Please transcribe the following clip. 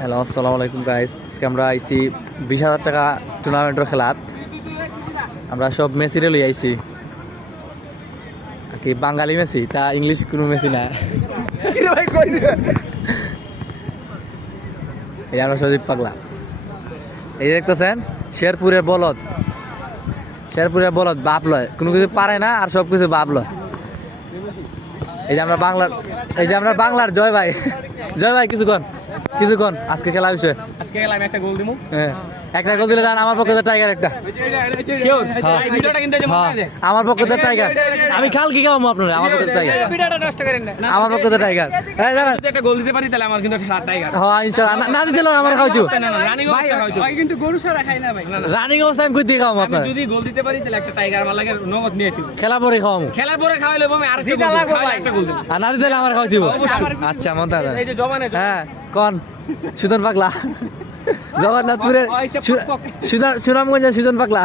Hello আসসালামু আলাইকুম guys, আজকে আমরা আইছি 20,000 টাকা টুর্নামেন্টের খেলাত। আমরা সব মেসিরে লই আইছি, কি বাঙালি মেসি, তা ইংলিশ কোনো মেসি না। এই আমরা সজীব পাগলা, এই দেখতেছেন শেরপুরের বলদ। শেরপুরের বলদ বাপ লয়, কোনো কিছু পারে না আর সব কিছু বাপ লয়। এই যে আমরা বাংলার জয় ভাই। জয় ভাই কিছুক্ষণ আজকে খেলা হয়েছে। আজকে গেলাম একটা গোল দিমু। হ্যাঁ, একটা গোল দিলে জান আমার পক্ষে টাইগার একটা। শিওর এই ভিডিওটা কিন্তু যে মনে আছে আমার পক্ষে টাইগার। আমি কাল কি খাবো আপনারা? আমার পক্ষে টাইগার, ভিডিওটা নষ্ট করেন না। আমার পক্ষে টাইগার। হ্যাঁ জানেন, যদি একটা গোল দিতে পারি তাহলে আমার কিন্তু টাইগার। হ্যাঁ ইনশাআল্লাহ। না দিতে আমার খাওয়া দিব। না না রানিং অবস্থা খাওয়াইতো। ভাই কিন্তু গরু ছাড়া খাই না ভাই। রানিং অবস্থা আমি কই দিয়ে খাওয়াবো আমি আপনার? যদি গোল দিতে পারি তাহলে একটা টাইগার আমার লাগে নগদ নিয়ে আইতো। খেলা পরে খাওয়াবো। খেলার পরে খাওয়াইলে আমি আরেকটা গোল খাওয়াই একটা গোল দেব। আর না দিতে আমার খাওয়া দিব। আচ্ছা মন্তা। এই যে জবানে হ্যাঁ কোন সুজন পাগলা, জগন্নাথপুরের সুনামগঞ্জের সুজন পাগলা।